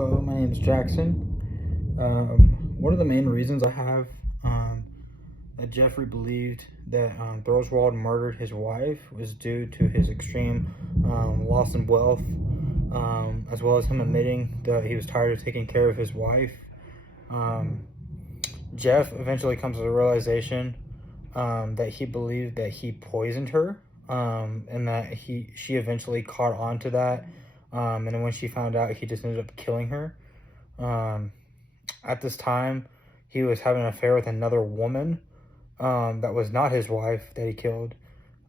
Hello, my name is Jackson. One of the main reasons I have that Jeffrey believed that Thoroswald murdered his wife was due to his extreme loss in wealth, as well as him admitting that he was tired of taking care of his wife. Jeff eventually comes to the realization that he believed that he poisoned her, and that she eventually caught on to that. And then when she found out, he just ended up killing her. Um, at this time, he was having an affair with another woman that was not his wife that he killed.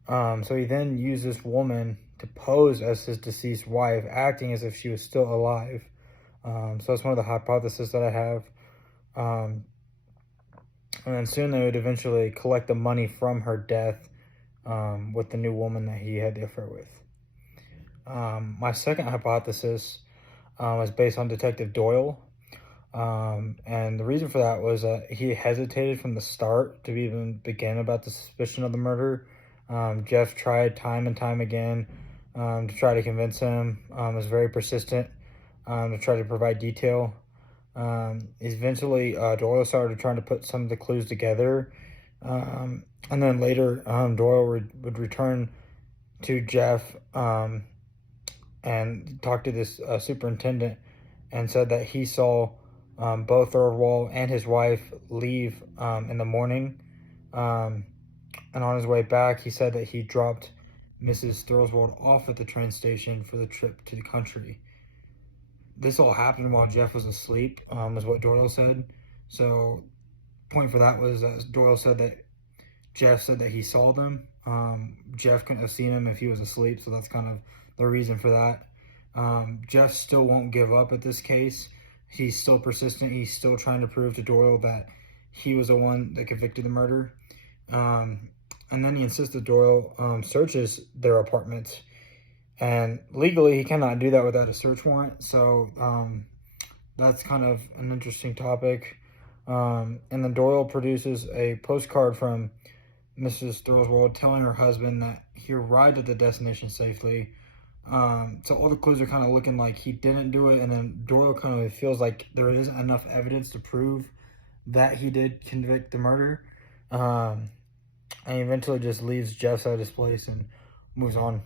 So he then used this woman to pose as his deceased wife, acting as if she was still alive. So that's one of the hypotheses that I have. And then soon they would eventually collect the money from her death with the new woman that he had the affair with. My second hypothesis was based on Detective Doyle. And the reason for that was he hesitated from the start to even begin about the suspicion of the murder. Jeff tried time and time again to try to convince him, was very persistent to try to provide detail. Eventually, Doyle started trying to put some of the clues together. And then later, Doyle would return to Jeff and talk to this superintendent and said that he saw both Thorwald and his wife leave in the morning. And on his way back, he said that he dropped Mrs. Thorwald off at the train station for the trip to the country. This all happened while Jeff was asleep, is what Doyle said. So, point for that was Doyle said that Jeff said that he saw them. Jeff couldn't have seen him if he was asleep, so that's kind of the reason for that. Jeff still won't give up at this case. He's still persistent. He's still trying to prove to Doyle that he was the one that convicted the murder. And then he insists that Doyle searches their apartments. And legally, he cannot do that without a search warrant. So that's kind of an interesting topic. And then Doyle produces a postcard from Mrs. Thorwald telling her husband that he arrived at the destination safely. So all the clues are kind of looking like he didn't do it. And then Doyle kind of feels like there isn't enough evidence to prove that he did convict the murder. And he eventually just leaves Jeff at his place and moves on.